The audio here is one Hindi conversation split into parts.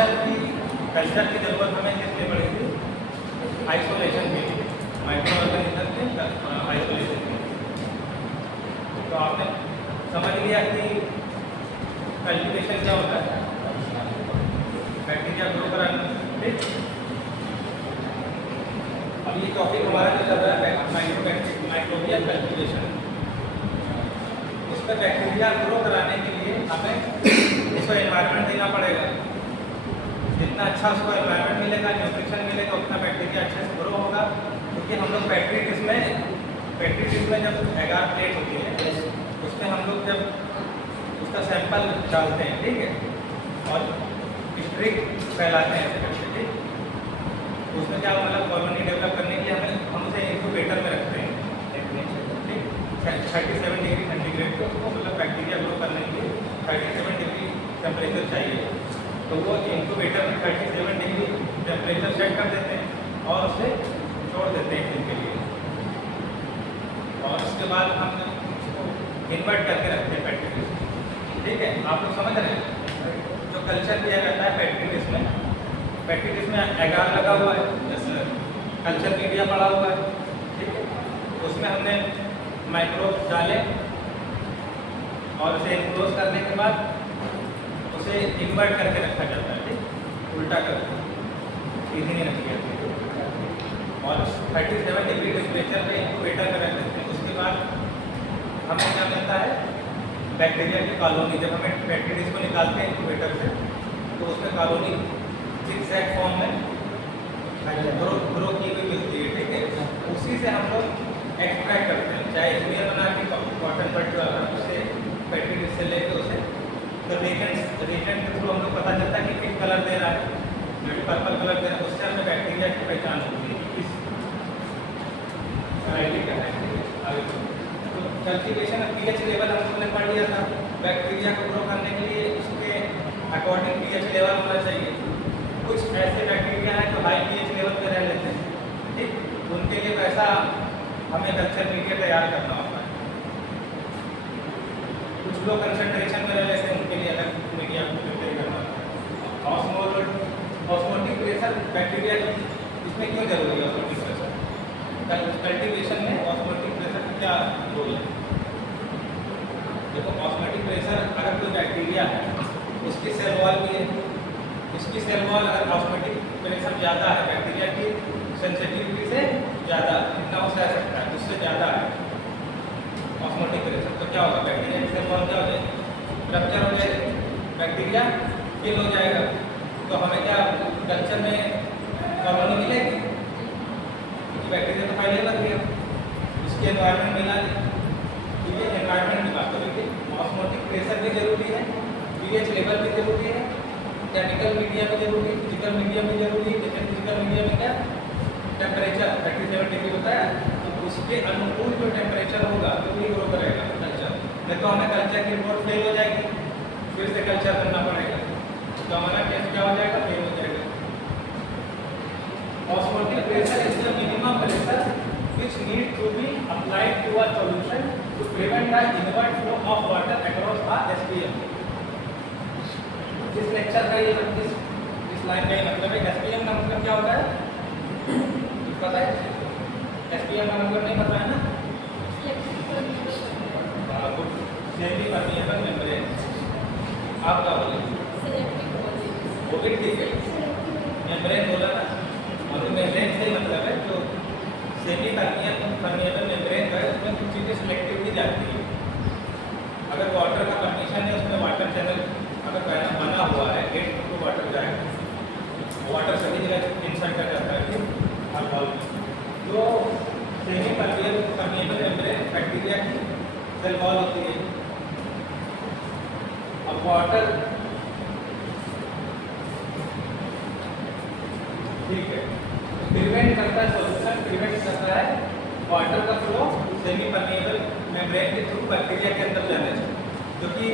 कल्चर की जरूरत हमें किसलिए पड़ेगी? आइसोलेशन के लिए, माइक्रो ऑर्गेनिज्म के आइसोलेशन के लिए। तो आपने समझ लिया कि कल्टीवेशन क्या होता है, बैक्टीरिया ग्रो कराना। ठीक, अब ये टॉपिक हमारा जो चल रहा है माइक्रोबियल कल्टीवेशन, उसका बैक्टीरिया ग्रो कराने के लिए हमें उसको एनवायरनमेंट देना पड़ेगा। जितना अच्छा उसको एनवायरनमेंट मिलेगा, न्यूट्रिशन मिलेगा, उतना बैक्टीरिया अच्छे से ग्रो होगा। क्योंकि हम लोग पेट्री डिश में जब एगार प्लेट होती है उसमें हम लोग जब उसका सैंपल डालते हैं, ठीक है, और स्ट्रिक फैलाते हैं ऐसे करके, ठीक, उसमें क्या मतलब कॉलोनी डेवलप करने के लिए हम उसे इंक्यूबेटर में रखते हैं, ठीक, 37 डिग्री सेंटीग्रेड पे उसको मतलब बैक्टीरिया ग्रो करने के लिए 37 डिग्री टेम्परेचर चाहिए। तो वो इंक्यूबेटर में 37 डिग्री टेम्परेचर सेट कर देते हैं और उसे छोड़ देते हैं दिन के लिए, और उसके बाद हम उसको इन्वर्ट करके रखते हैं पेट्री डिश। ठीक है, आप लोग समझ रहे हैं? जो कल्चर किया जाता है पेट्री डिश में एगार लगा हुआ है, जैसे कल्चर मीडिया पड़ा हुआ है, ठीक है, उसमें हमने माइक्रोब डाले और उसे इनक्लोज करने के बाद उसे इन्वर्ट करके रखा जाता है, ठीक, उल्टा करके, सीधी नहीं रखी जाती और 37 डिग्री टेम्परेचर पे इंक्यूबेटर में रख देते हैं। उसके बाद हमें क्या मिलता है? बैक्टीरिया की कॉलोनी। जब हमें पेट्री डिश को निकालते हैं इंक्यूबेटर से तो उसमें कॉलोनी ज़िगज़ैग फॉर्म में ग्रो की हुई मिलती है, ठीक है, उसी से हम लोग एक्सट्रैक्ट करते हैं, चाहे इसलिए बना के कॉटन बड जो है उसे पेट्री डिश से लेकर उसे तो रिएजेंट के थ्रू हम लोग पता चलता है कि पिंक कलर दे रहा है, जो कि पर्पल कलर दे रहा है, उससे हमें बैक्टीरिया की पहचान होती है कि किस वैरायटी का है। तो कल्टीवेशन पीएच लेवल हम लोगों ने पढ़ लिया था। बैक्टीरिया को ग्रो करने के लिए उसके अकॉर्डिंग पीएच लेवल होना चाहिए। कुछ ऐसे बैक्टीरिया हैं जो हाई पीएच लेवल पर रह लेते हैं, ठीक, उनके लिए वैसा हमें कल्चर मीडिया तैयार करना होता है। कुछ लोग कंसंट्रेशन में रह लेते हैं, उनके लिए अलग मीडिया को प्रिपेयर करना होता है। ऑस्मोटिक प्रेशर बैक्टीरिया इसमें क्यों जरूरी है? ऑस्मोटिक प्रेशर कल्टीवेशन में ऑस्मोटिक प्रेशर का क्या रोल है? देखो, ऑस्मोटिक प्रेशर अगर कोई बैक्टीरिया है उसकी सेल वॉल भी है, उसकी सेल वॉल अगर ऑस्मोटिक प्रेशर ज़्यादा है, बैक्टीरिया की सेंसिटिविटी से ज़्यादा, जितना वो सह सकता है उससे ज़्यादा है ऑस्मोटिक प्रेशर, तो क्या होगा? बैक्टीरिया की सेल वॉल क्या हो जाएगी? रप्चर हो जाएगी, बैक्टीरिया किल हो जाएगा। तो हमें क्या कल्चर में कॉलोनी मिलेगी? क्योंकि बैक्टीरिया तो पहले लग गया, उसके एनवायरनमेंट मिला नहीं। ठीक है, एनवायरनमेंट की बात करेंगे। ऑस्मोटिक प्रेशर भी जरूरी है, पीएच लेवल भी जरूरी है, केमिकल मीडिया भी जरूरी है, फिजिकल मीडिया भी जरूरी है। जैसे फिजिकल मीडिया में क्या टेम्परेचर 37 डिग्री होता है, तो उसके अनुकूल जो टेम्परेचर होगा तो वही ग्रो करेगा कल्चर। नहीं तो हमें कल्चर की रिपोर्ट फेल हो जाएगी, फिर से कल्चर करना पड़ेगा, तो हमारा टेस्ट क्या हो जाएगा? फेल हो जाएगा। Osmotic pressure is the minimum pressure which need to be applied to a solution to prevent the inward flow of water across the SPM। इस लेक्चर का ये इस लाइन का मतलब है, SPM का मतलब क्या होता है पता है? SPM का मतलब नहीं पता है ना? Semi permeable membrane. आप क्या बोले? वो भी ठीक है, मेम्ब्रेन बोला ना, और मेम्ब्रेन से मतलब है जो सेमी परमिएबल मेम्ब्रेन है उसमें कुछ चीज़ें सिलेक्टिवली जाती है। अगर वाटर का कंडीशन है उसमें वाटर चैनल अगर बना हुआ है, गेट तो वाटर जाएगा, वाटर सभी जगह इंसर्ट कर जाता है हर बॉल में। तो सेमी परमिएबल मेम्ब्रेन बैक्टीरिया की सेल वॉल होती है। अब वाटर ठीक है, प्रिवेंट करता है, सोल्यूशन प्रिवेंट करता है वाटर का फ्लो सेमी परमिएबल मेम्ब्रेन के थ्रू बैक्टीरिया के अंदर जाने से, क्योंकि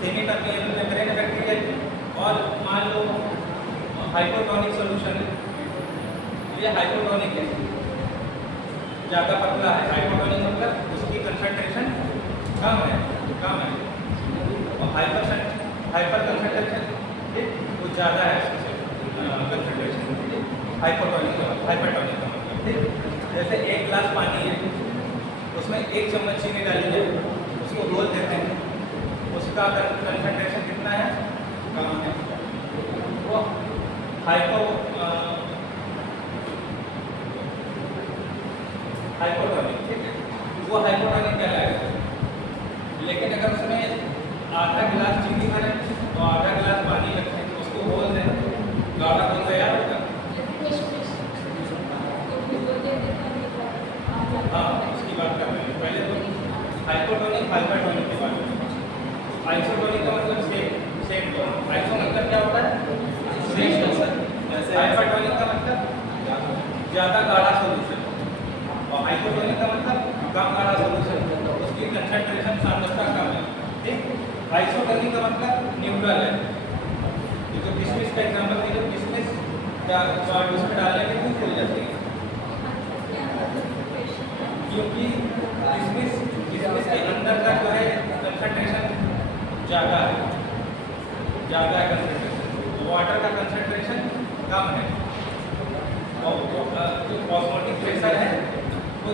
सेमी परमिएबल मेम्ब्रेन है बैक्टीरिया की। और मान लो हाइपोटोनिक सोल्यूशन है, ये हाइपोटोनिक है, ज़्यादा पतला है। हाइपोटोनिक मतलब उसकी कंसंट्रेशन कम है, और हाइपर कंसंट्रेशन ठीक, वो ज़्यादा है कंसंट्रेशन, हाइपोटोनिक का मतलब, ठीक। जैसे एक गिलास पानी है, उसमें 1 चम्मच चीनी डाली जाए, उसको घोल देते हैं, उसका कंसंट्रेशन कितना है, कम है, वो हाइपोटोनिक, ठीक है, वो हाइपोटोनिक कहलाएगा। लेकिन अगर उसमें आधा गिलास चीनी भरें तो आधा गिलास पानी रखें तो उसको घोल दें, गाढ़ा घोल तैयार होगा। हाँ, उसकी बात कर रहे हैं। पहले तो हाइपोटोनिक हाइपरटोनिक की बात करें। आइसोटोनिक का मतलब सेम टोन। आइसो मतलब क्या होता है, सेम टोन। जैसे हाइपरटोनिक का मतलब ज़्यादा गाढ़ा सॉल्यूशन, और हाइपोटोनिक का मतलब कम गाढ़ा सॉल्यूशन, उसकी कंसंट्रेशन सांद्रता कम है, ठीक। आइसोटोनिक का मतलब न्यूट्रल है। ये जो किशमिश का एग्जांपल है, जो किशमिश क्या उसमें डालने के क्यों फूल जाती है, क्योंकि किशमिश के अंदर का जो है कंसंट्रेशन ज़्यादा है कंसंट्रेशन, वाटर का कंसंट्रेशन कम है, और जो ऑस्मोटिक प्रेशर है वो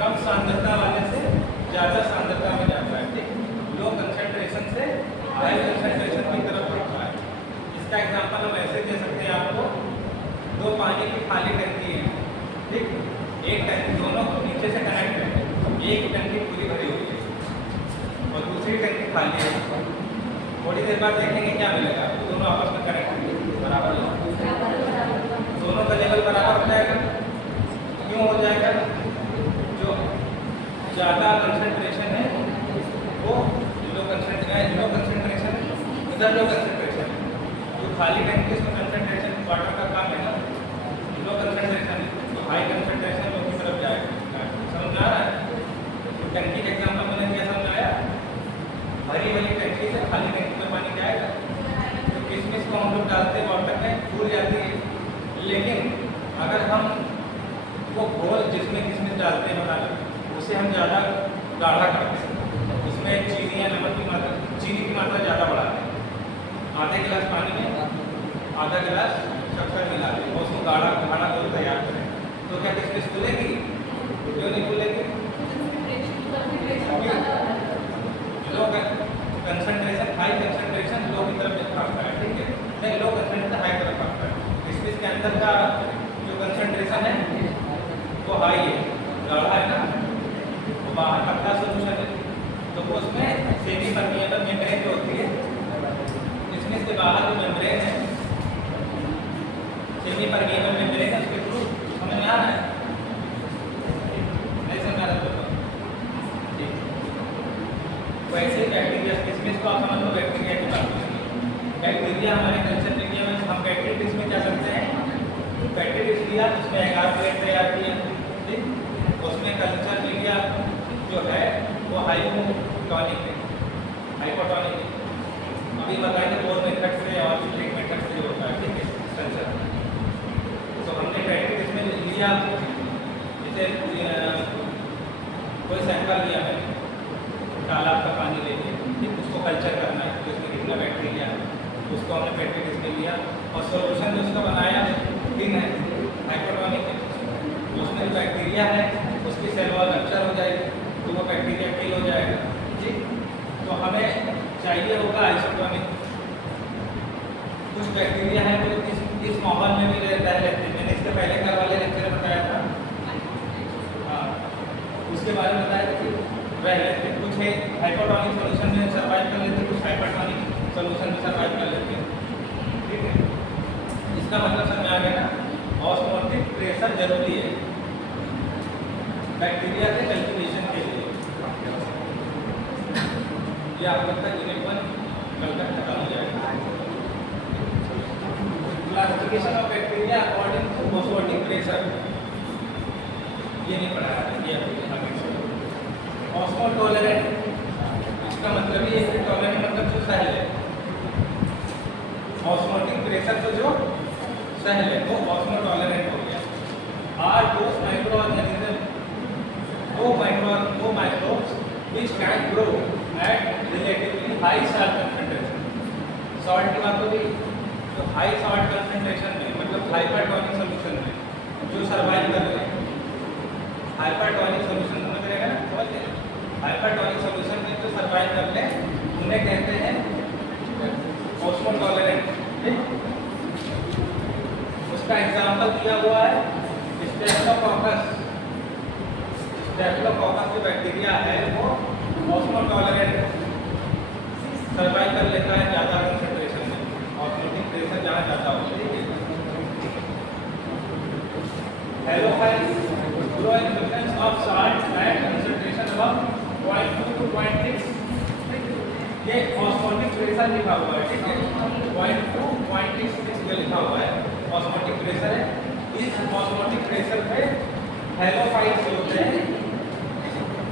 कम सांद्रता वाले से ज़्यादा सांद्रता में जाता है, ठीक। लो कंसंट्रेशन से हाई कंसंट्रेशन की तरफ बढ़ता है। इसका एग्जांपल हम ऐसे दे सकते हैं आपको, 2 पानी की खाली टंकी है, ठीक। एक टंकी, दोनों नीचे से कनेक्ट है, एक टंकी पूरी भरी हुई है और दूसरी टंकी खाली है। थोड़ी देर बाद देखेंगे क्या मिलेगा, दोनों आपस में कनेक्ट बराबर होगा, दोनों का लेवल बराबर हो जाएगा। क्यों हो जाएगा, जो ज़्यादा कंसंट्रेशन है वो लो कंसंट्रेशन, इधर लो कंसंट्रेशन है, जो खाली टंकी है उसमें कंसंट्रेशन वाटर का कम है ना, लो कंसंट्रेशन है, तो हाई कंसंट्रेशन लो की तरफ जाएगा। समझ आ रहा है, तो टंकी का एग्जाम्पल मैंने क्या समझाया, भरी वाली टंकी से खाली टंकी में पानी जाएगा, तो किशमिश को हम लोग डालते हैं वाटर में, फूल जाती है। लेकिन अगर हम वो घोल जिसमें किशमिश डालते हैं बनाना, उसे हम ज़्यादा गाढ़ा करते हैं, उसमें चीनी या नमक की मात्रा, चीनी की मात्रा ज़्यादा बढ़ाते हैं। आधे गिलास पानी में आधा गिलास शक्कर मिला दें और उसको गाढ़ा घोल तैयार करें, तो क्या किशमिश फूलेगी, क्यों नहीं फूलेगी, low concentration high concentration low की तरफ भागता है, ठीक है, नहीं लो कंसंट्रेशन हाई तरफ भागता है। किशमिश के अंदर का जो कंसंट्रेशन है वो हाई है, गाढ़ा है ना, वो बाहर पतला सोल्यूशन है, तो वो उसमें सेमी परमिएबल मेम्ब्रेन जो होती है, किशमिश के बाहर जो मेम्ब्रेन है, सेमी परमिएबल मेम्ब्रेन है, उसके थ्रू समझ में आ रहा है, नहीं समझ आ रहा तो वैसे बैक्टीरिया, किशमिश को आप समझ लो बैक्टीरिया की बात करेंगे। बैक्टीरिया हमारे कल्चर मीडिया में हम पेट्री डिश में क्या करते हैं, पेट्री डिश लिया, उसमें एगार प्लेट तैयार किया, ठीक, उसमें कल्चर मीडिया जो है वो हाइपोटोनिक है, हाइपोटोनिक है। अभी बताएंगे 4 मेथड से और 1 मेथड से जो होता है, ठीक है, कल्चर। तो हमने पेट्री डिश में लिया, जैसे कोई सैंपल लिया है, तालाब का पानी लेके, ठीक, उसको कल्चर करना है, तो उसमें कितना बैक्टीरिया है, उसको हमने पेट्री डिश में लिया, और सोल्यूशन जो उसका बनाया थिन है, हाइपोटोनिक है, तो उसमें जो बैक्टीरिया है उसकी सेल वॉल रप्चर हो जाएगी, तो वो बैक्टीरिया किल हो जाएगा, ठीक। तो हमें चाहिए होगा आइसोटोनिक। कुछ बैक्टीरिया है तो इस माहौल में भी रह लेते हैं, मैंने इसके पहले कल वाले लेक्चर में बताया था, हाँ, उसके बारे में बताया था कि रह लेते हैं, कुछ है हाइपोटोनिक सोल्यूशन में सर्वाइव कर लेते हैं, कुछ हाइपरटोनिक सोल्यूशन में सर्वाइव कर लेते हैं, ठीक है। इसका मतलब समझ आ गया ना, ऑस्मोटिक प्रेशर जरूरी है बैक्टीरिया के कल्टीवेशन के लिए। ये आप लगता है यूनिट 1 कल तक खत्म हो जाएगा। Classification of bacteria according to osmotic pressure, ये नहीं पढ़ाया, ये ऑस्मोटोलरेंट, इसका मतलब ये है, टॉलरेंट मतलब जो सहल है, ऑस्मोटिक प्रेशर तो जो सहल है वो ऑस्मोटोलरेंट हो गया। आर दोस माइक्रो ऑर्गेनिज्म, वो microbes which can grow at relatively high salt concentration, salt की बात हो गई, तो हाई सॉल्ट कंसंट्रेशन में मतलब हाइपरटोनिक सॉल्यूशन में जो सर्वाइव कर रहे हैं, हाइपरटोनिक सॉल्यूशन समझ रहेगा ना, समझ गए? हाइपरटोनिक सॉल्यूशन में जो सर्वाइव कर ले उन्हें कहते हैं ऑस्मोटॉलरेंट। उसका एग्जाम्पल दिया हुआ है स्टेफिलोकोकस। स्टेफिलोकोकस जो बैक्टीरिया है वो ऑस्मोटॉलरेंट, सर्वाइव कर लेता है ज़्यादा कंसंट्रेशन में, ऑस्मोटिक प्रेशर जहाँ ज़्यादा होता है। Halophiles grow in presence of salt at concentration above 0.2 to 0.6। ये ऑस्मोटिक प्रेशर लिखा हुआ है, ठीक है, 0.2 0.6 ये लिखा हुआ है ऑस्मोटिक प्रेशर है। इस ऑस्मोटिक प्रेशर पे हेलोफाइल्स होते हैं,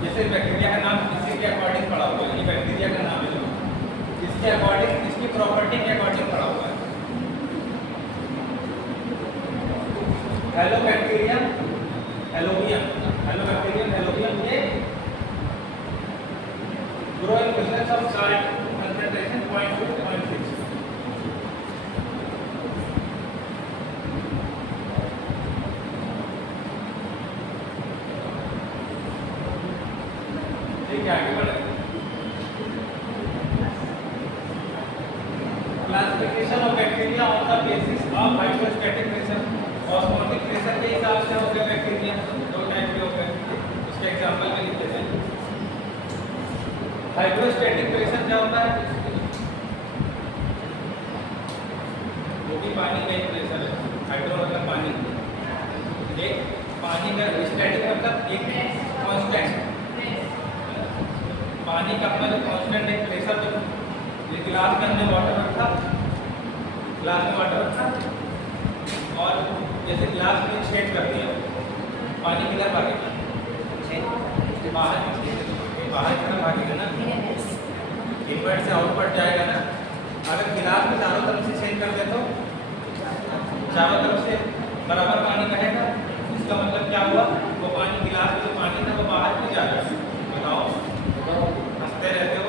जैसे बैक्टीरिया का नाम इसी के अकॉर्डिंग पड़ा हुआ है, ये बैक्टीरिया का नाम है जो इसके अकॉर्डिंग, इसकी प्रॉपर्टी के अकॉर्डिंग पड़ा हुआ है। हेलोबैक्टीरियम, हेलोबियम, हेलोबैक्टीरियम, हेलोबियम ये grow in presence of salt concentration 0.2 to 0.6। ठीक है, आगे बढ़े। Classification of bacteria on the basis of hydrostatic pressure. Osmotic pressure के हिसाब से हो गया बैक्टीरिया, दो टाइप के हो गए, उसके एग्जांपल में लिख देते हैं। हाइड्रोस्टैटिक प्रेशर क्या होता है? वो भी पानी का एक प्रेशर है, हाइड्रो मतलब पानी, एक पानी का, स्टैटिक मतलब एक कांस्टेंट, पानी का अपना जो कांस्टेंट एक प्रेशर, जो गिलास के अंदर वाटर रखा, गिलास में वाटर रखा और जैसे गिलास में छेद कर दिया, पानी किधर भागेगा? बाहर की तरफ भागेगा ना, इनवर्ट से आउटवर्ट जाएगा ना। अगर गिलास में चारों तरफ से छेद कर दे तो चारों तरफ से बराबर पानी बहेगा, इसका मतलब क्या हुआ? वो पानी, गिलास में जो पानी था वो बाहर क्यों जा रहा है? बताओ, हंसते रहते हो,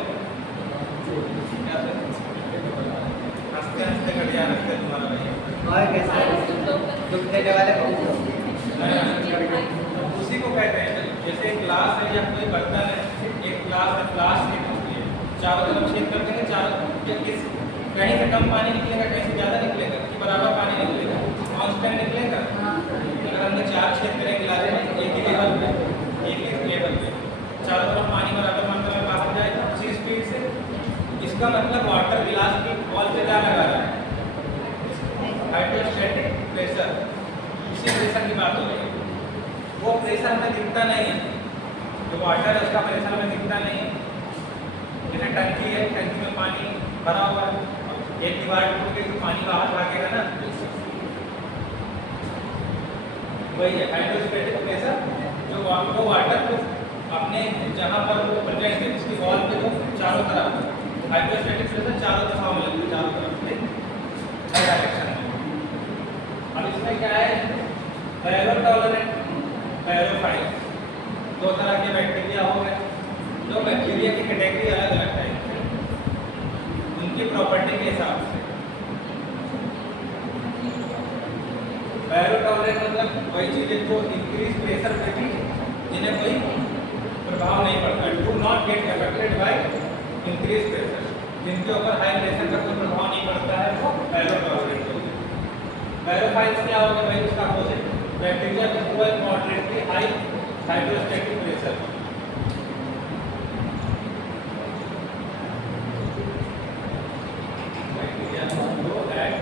हंसते हंसते घटिया रखते तुम्हारा भैया, और कैसे दुख देने वाले उसी को कहते हैं। जैसे एक ग्लास है या कोई बर्तन है, एक ग्लास है, प्लास्टिक होती है, चारों तरफ छेद कर देंगे, चारों या किस कहीं से कम पानी निकलेगा, कहीं से ज़्यादा निकलेगा, कि बराबर पानी निकलेगा, कांस्टेंट निकलेगा। अगर हमने चार छेद करें गिलास में एक ही लेवल पे, एक ही लेवल पे, चारों तरफ पानी बराबर मात्रा में बाहर जाएगा उसी स्पीड से। इसका मतलब वाटर गिलास की वॉल पे क्या लगा रहा है? Hydrostatic pressure. उसी प्रेशर की बात हो रही है। वो प्रेशर हमें दिखता नहीं है, जो वाटर है उसका प्रेशर हमें दिखता नहीं है। जैसे टंकी है, टंकी में पानी भरा हुआ है, एक दीवार टूट गई तो पानी बाहर भागेगा ना, वही है हाइड्रोस्टैटिक प्रेशर। जो वो वाटर को अपने जहाँ पर वो प्रेजेंट है उसकी वॉल पे तो चारों तरफ हाइड्रोस्टैटिक प्रेशर चारों दिशाओं में लगता है, चारों तरफ से हर डायरेक्शन में। अब इसमें क्या है? बैरोटॉलरेंट, बैरोफाइल, दो तरह के बैक्टीरिया हो गए। तो बैक्टीरिया की कैटेगरी अलग अलग है उनकी प्रॉपर्टी के हिसाब से। बैरोटॉलरेंट मतलब वही चीज़ें जो इंक्रीज प्रेशर पे भी जिन्हें कोई प्रभाव नहीं पड़ता, do not get affected by increase pressure, जिनके ऊपर हाई प्रेशर का कोई प्रभाव नहीं पड़ता है, वो बैरोटॉलरेंट होते हैं। बैरोफाइल्स क्या होगा भाई? उसका अपोजिट, बैक्टीरिया को moderately high hydrostatic pressure. Bacteria को एट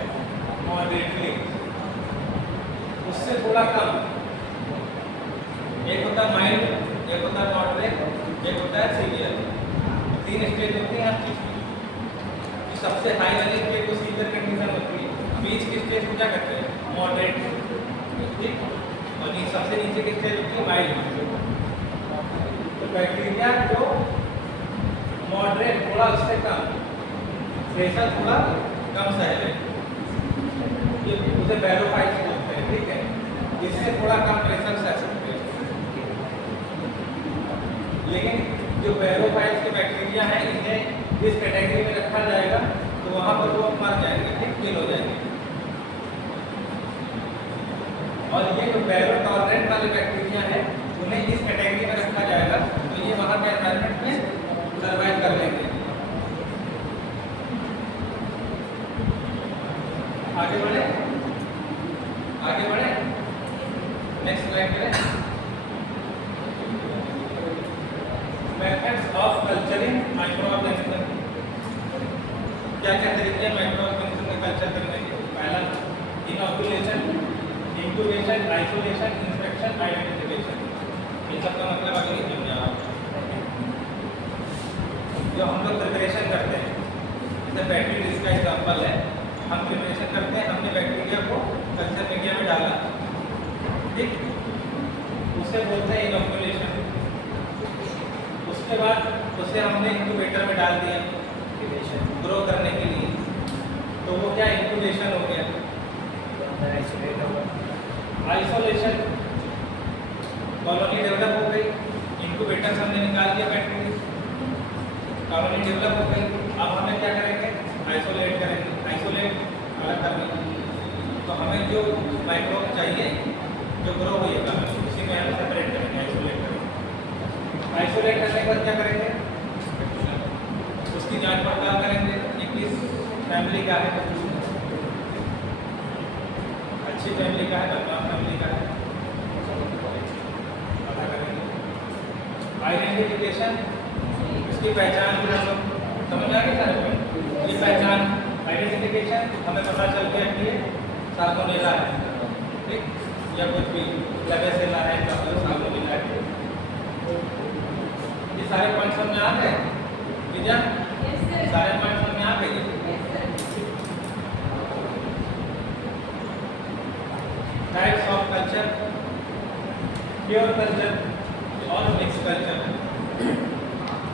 मॉडरेटली, उससे थोड़ा कम। एक होता है माइल्ड, एक होता है मॉडरेट, एक होता है सीवियर। तीन स्टेज होती हैं हर चीज की। सबसे हाई वाली स्टेज को सीवियर कंडीशन होती है, बीच की स्टेज को क्या कहते हैं? मॉडरेट, ठीक। और ये सबसे नीचे की स्टेज होती है माइल्ड। तो बैक्टीरिया जो मॉडरेट, थोड़ा उससे कम प्रेशर, थोड़ा कम सह ले, ये उसे बैरोफाइल्स बोलते हैं, ठीक है। इससे थोड़ा कम प्रेशर सह सकते हैं। लेकिन जो बैरोफाइल्स के बैक्टीरिया हैं, इन्हें इस कैटेगरी में रखा जाएगा तो वहाँ पर वो किल हो जाएंगे। और ये जो बैरो टॉलरेंट वाले बैक्टीरिया है उन्हें इस कैटेगरी में रखा जाएगा, तो ये वहाँ के एनवायरनमेंट में सर्वाइव कर लेंगे। आगे बढ़े, आगे बढ़े, नेक्स्ट स्लाइड करें। Methods of culturing micro organism. क्या क्या तरीके हैं माइक्रो ऑर्गेनिज्म का कल्चर करने के? पहला inoculation, incubation, isolation, inspection, identification. इन सब का मतलब आगे नहीं समझा आप। जो हम लोग प्रिपरेशन करते हैं, जैसे बैक्टीरिया इसका एग्जाम्पल है, हम प्रिपरेशन करते हैं, हमने बैक्टीरिया को कल्चर मीडिया में डाला, ठीक, उसे बोलते हैं इनॉक्यूलेशन। उसके बाद उसे हमने इंक्यूबेटर में डाल दिया ग्रो करने के लिए, तो वो क्या इंक्यूबेशन हो गया। आइसोलेशन, कॉलोनी डेवलप हो गई, इंक्यूबेटर से हमने निकाल दिया बैक्टीरिया, कॉलोनी डेवलप हो गई। अब हमें क्या करेंगे? आइसोलेट करेंगे, आइसोलेट अलग करनी। तो हमें जो माइक्रोब चाहिए जो ग्रो हुई है कॉलोनी, उसी में हम सेपरेट करेंगे, आइसोलेट करेंगे। आइसोलेट करने के बाद क्या करेंगे? उसकी जांच पड़ताल करेंगे कि किस फैमिली का है, अच्छी फैमिली का है, बदनाम फैमिली का है, पता करेंगे। आइडेंटिफिकेशन, उसकी पहचान भी हम लोग समझ आ गए सारे पॉइंट। ये पहचान, आइडेंटिफिकेशन, हमें पता चल गया कि ये साल्मोनेला है, ठीक, या कुछ भी लेबेसिला है, साल्मोनेला है। ये सारे पॉइंट समझ आ गए? विजय, सारे पॉइंट समझ आ गए? Types of culture, pure culture और मिक्स कल्चर।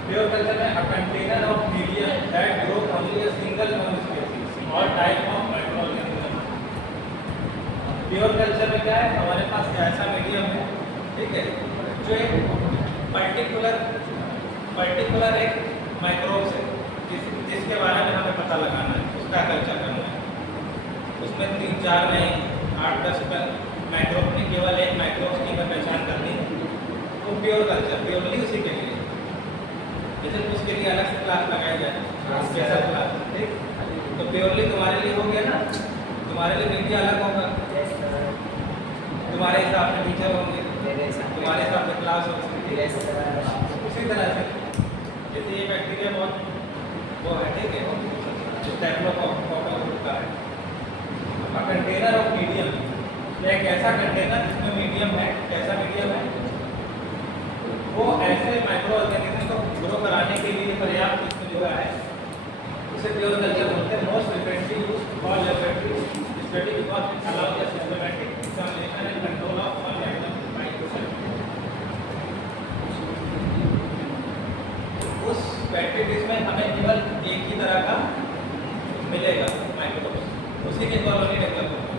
प्योर कल्चर में a container of medium that grow only a single non species और type of microorganism. Pure culture में क्या है? हमारे पास ऐसा मीडियम है, ठीक है, जो एक पर्टिकुलर एक माइक्रोब्स है जिसके बारे में हमें पता लगाना है, उसका कल्चर करना है। उसमें 3-4 नहीं 8-10 माइक्रोब नहीं, केवल एक माइक्रोब्स की पहचान करनी है, तो प्योर कल्चर प्योरली उसी के लिए, जैसे उसके लिए अलग से क्लास लगाई जाए, कैसा क्लास, ठीक। तो प्योरली तुम्हारे लिए हो गया ना, तुम्हारे लिए मीडिया अलग होगा, तुम्हारे हिसाब से टीचर होंगे, तुम्हारे हिसाब से क्लास होगी, उसी तरह से जैसे ये बैक्टीरिया बहुत वो है, ठीक है, जो स्टेफिलोकोकस ग्रुप का है। कंटेनर ऑफ मीडियम, एक ऐसा कंटेनर जिसमें मीडियम है, कैसा मीडियम है? वो ऐसे माइक्रो ऑर्गेनिज्म को ग्रो कराने के लिए पर्याप्त इसमें जो है उसे प्योर कल्चर बोलते हैं। Most frequently used for laboratory study because it allows the systematic examination and control of all exam microcell. उस बैक्टीरिया में हमें केवल एक ही तरह का मिलेगा माइक्रोब्स, उसी की कॉलोनी डेवलप होगी।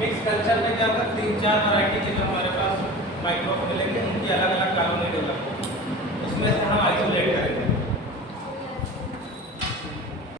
मिक्स कल्चर में क्या होगा? 3-4 वैरायटी के जो हमारे पास माइक्रोब मिलेंगे, उनकी अलग अलग कॉलोनी डेवलप होगी, उसमें से हम आइसोलेट करेंगे।